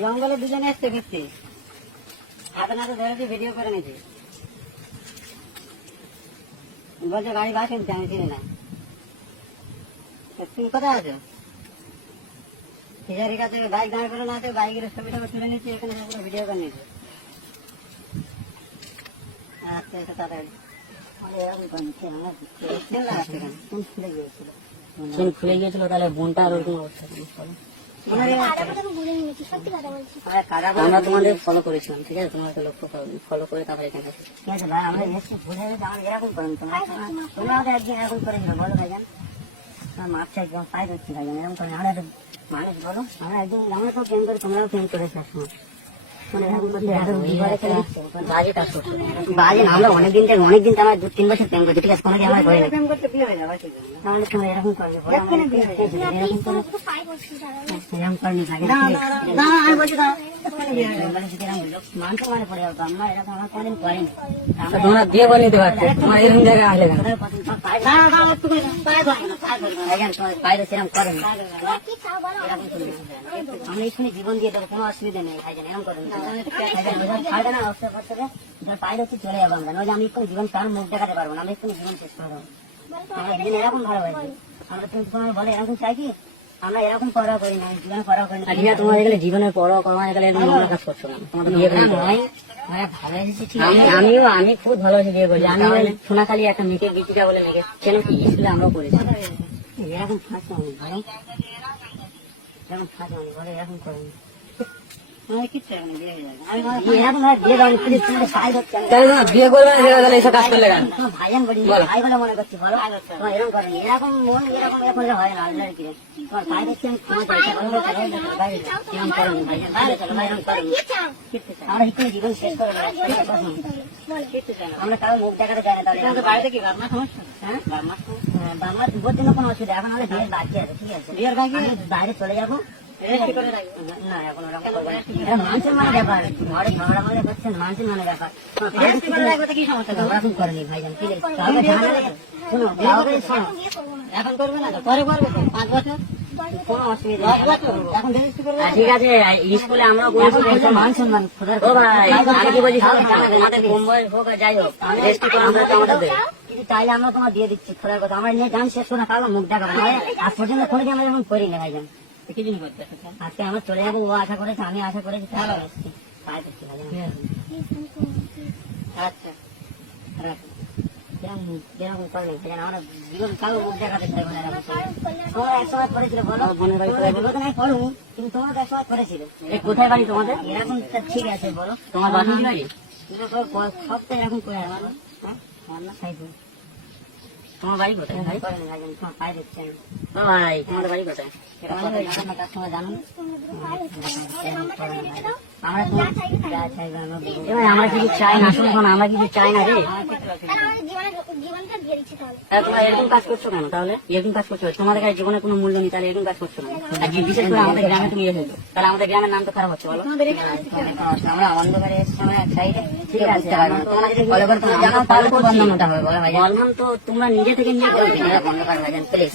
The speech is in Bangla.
জঙ্গলে দুজনে আসছে ঘুরতে, হাতে নাতে ধরেছি, ভিডিও করে নিয়েছি। বলছে গাড়ি বাস কিনতে, আমি চিনি না। তুমি কোথায় আছো? ফিজারির কাছে বাইক দাঁড় করে না আছে, বাইকের ছবিটা তুলে নিচ্ছি, এখানে পুরো ভিডিও করে নিয়েছি। আচ্ছা এসে তাড়াতাড়ি খুলে গিয়েছিল, তাহলে বোনটা আর ওরকম অবস্থা। আমরা তোমাদের ফলো করেছিলাম, ঠিক আছে? তোমার লক্ষ্য ফলো করে তারপরে এখানে ঠিক আছে ভাই। আমরা এসছি ভুলে গেছি, আমার এরকম করেন তোমরা, তোমরা আমাদের একদিন এরকম করেন না, বলো ভাইজান। মাছ চাই পাই দিচ্ছি ভাইজান, এরকম করেন। আমরা মানুষ বলো, আমরা একদিন আমরা তো প্রেম করি, তোমরাও প্রেম করেছো একসময়। আমরা অনেকদিন থেকে অনেকদিন আমার 2-3 বছর প্রেম করছি, ঠিক আছে? কোনো আমার প্রেম করতে বিয়ে হয়ে যাবে, তাহলে তোমরা এরকম করবে? আমি বলছি মানতে মানে পড়ে যাবো, আমরা এরকম আমার কোনদিন করেনি। তোমরা বিয়ে করে নিতে পারছো, তোমার এরকম জায়গায় আসলে বাইরে সেরকম করেন। আমরা এখানে জীবন দিয়ে দেবো, কোনো অসুবিধা নেই ভাইজান, এরকম করেন পাইলে হচ্ছে চলে যাবো আমরা। নইলে আমি একটু জীবন কারণ মুখ দেখাতে পারবো না, আমি একটু জীবন শেষ করে দেবো। আমরা জীবন এরকম ভালোবাসি, আমরা তুমি তোমার বলে এরকম চাই কি? আমরা এরকম পড়া করি না, জীবনে পড়া করি না। তোমার এগুলো জীবনের পড়া করা গেলে কাজ করছো না, তোমাদের বিয়ে করে আমি খুব ভালোবাসি বিয়ে করছি। আমি সোনাখালি একটা মেয়েকে গীতিকা বলে মেয়েকে কেন কি স্কুলে আমরাও করেছি। এরকম ফাঁসি অনেক ভালো, এরকম ফাঁসি অনেক ভালো, এরকম করেন বিয়ে করবে না, এসব কাজ করলে ভাইজান বলি ভাই বলে মনে করছি, বলো এরকম করেন। এরকম মন এরকম এখন হয় না, তোমার ভাই দেখছি আমরা এখানে জীবন শেষ করে আমরা কারো মুখ দেখাতে চাই না। তাহলে বাড়িতে কি বাবা সমস্যা? হ্যাঁ বাবা দুপুর জন্য কোনো অসুবিধা, এখন হলে বিয়ের বাকি আছে, ঠিক আছে? বিয়ের বাকি বাইরে চলে যাবো না, এখন ওরকম করবো না। মানুষের মানে ব্যাপার, ঘরে ঝগড়া মালে করছেন, মানুষের মানে ব্যাপার। কি সমস্যা ওরকম করেনি ভাইজান, কি শোনো এখন করবে না, পরে করবে তো 5 বছর, কোনো অসুবিধা এখন ঠিক আছে। স্কুলে আমরা মান সম্মান আমি কি বলছি, আমাদের কম বয়স হোক আর যাই হোক, কিন্তু চাইলে আমরা তোমার দিয়ে দিচ্ছি খোলার কথা। আমরা নিয়ে গান শেষ করে কারো মুখ দেখাবো না, আজ পর্যন্ত কোনো আমরা এরকম করি না ভাইজান। আজকে আমরা চলে যাবো, ও আশা করেছে, আমি আশা করেছি, আচ্ছা আমরা জীবন কারো মুখ দেখাতে চাইবো না। তোমার একসময় করেছিল বলো, করুন, কিন্তু তোমার একসময় করেছিল। কোথায় বাড়ি তোমাদের? এরকম ঠিক আছে বলো, তোমার বাড়ি সপ্তাহে এরকম করে তোমার বাড়ি কোথায়? ভাই তোমার পায়ে দিচ্ছেন ভাই, তোমার বাড়ি কোথায়? আমরা কিছু চাই না, শুনুন আমরা কিছু চাই না রে। তোমরা এরকম কাজ করছো কেন? তাহলে এরকম কাজ করছো, তোমাদের কাছে জীবনে কোনো মূল্য নেই, তাহলে এরকম কাজ করছো না। বিশেষ করে আমাদের গ্রামে তুমি এসেছো, তাহলে আমাদের গ্রামের নাম তো খারাপ হচ্ছে বলো। আমরা অন্ধকারে এসেছি, আমরা এক সাইডে, ঠিক আছে? বললাম তো তোমরা নিজে থেকে নিয়ে বন্ধ করে ভাইজান প্লিজ,